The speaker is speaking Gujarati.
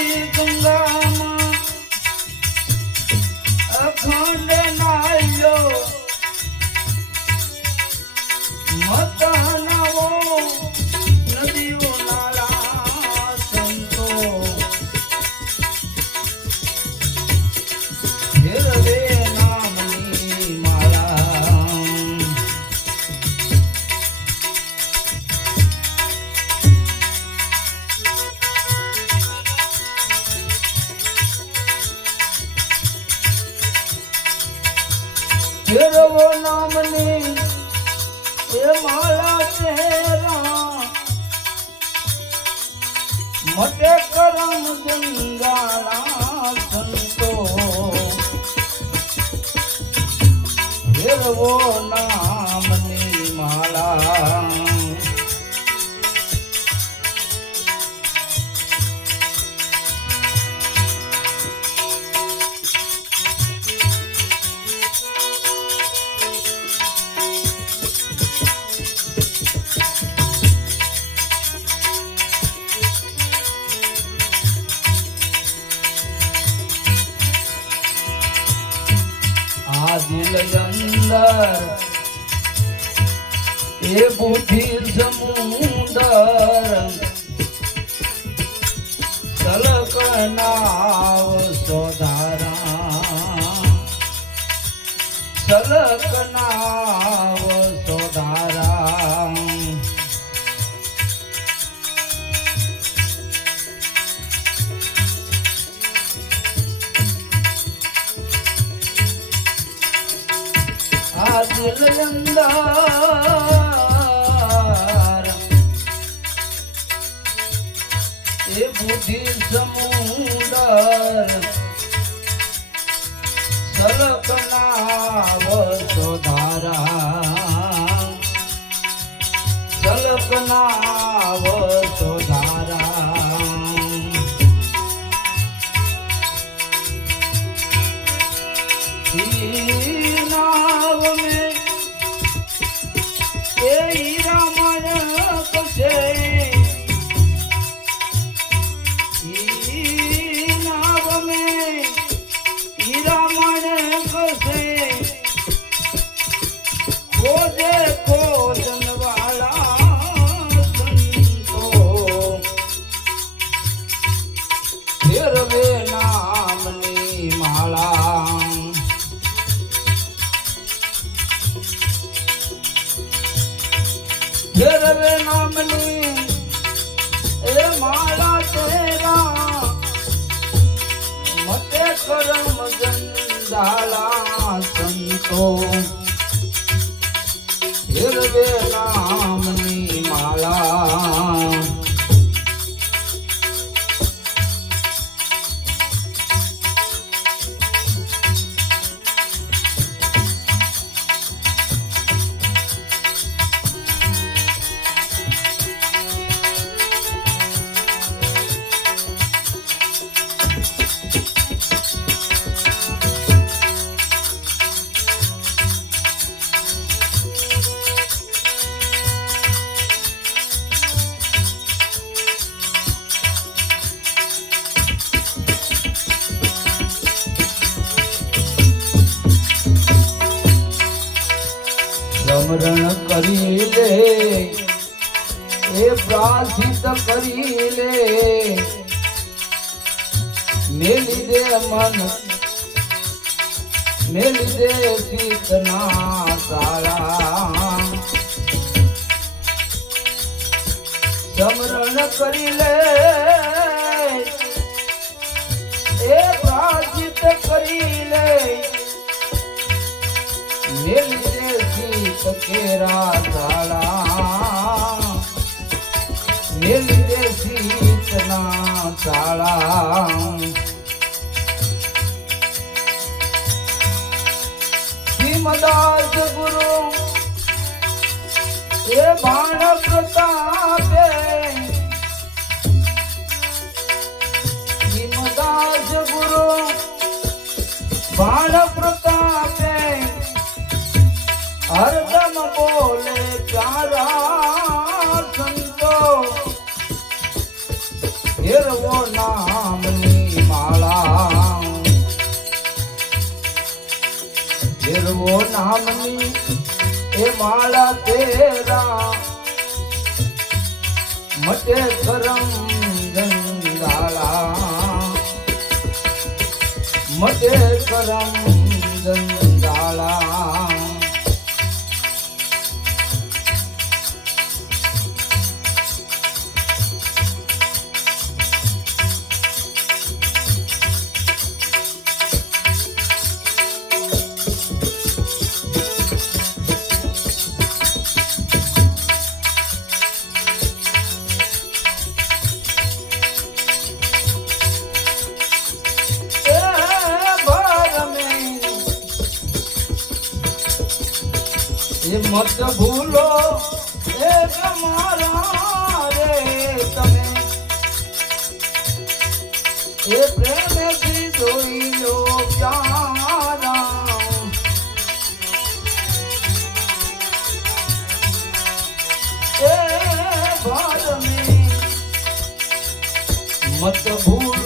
જી ગંગામાં અખંડ નાયો મતનાવો ફેરવો નામની એ માળા ચહેરા. મટે કરમ ગંગાળા સંતો. ફેરવો આ દિલ અંદર એ બુદ્ધિ સમુદર. સલકનાવ સોધારા. સલકનાવ દિલ અંદર એ બુદ્ધિ સમુદર ફેરવે નામની. એ માળા તેરા મતે કરમ ગંધાલા સંતો. ફેરવે સ્મરણ કરી લે. એ પ્રાર્થિત કરી લે. મેલી દે મન મેલી દે ચિતના સારા. સ્મરણ કરી લે. એ પ્રાર્થિત કરી લે. નિર્દેશી સકેરા તાળા નિર્દેશિતના તાળા ભીમદાસ ગુરુ એ બાણ પ્રતાપે બોલે પ્યારા સંતો ફેર ફેરવો નામની માળા ફેરવો નામની એ માળા તેરા, મટે કરમ ગંગાળા મટે કરમ ગંગાળા એ મત ભૂલો. એ મારા રે તમે. એ પ્રેમથી જોઈ લો પ્યારા. એ ભર મત ભૂલો.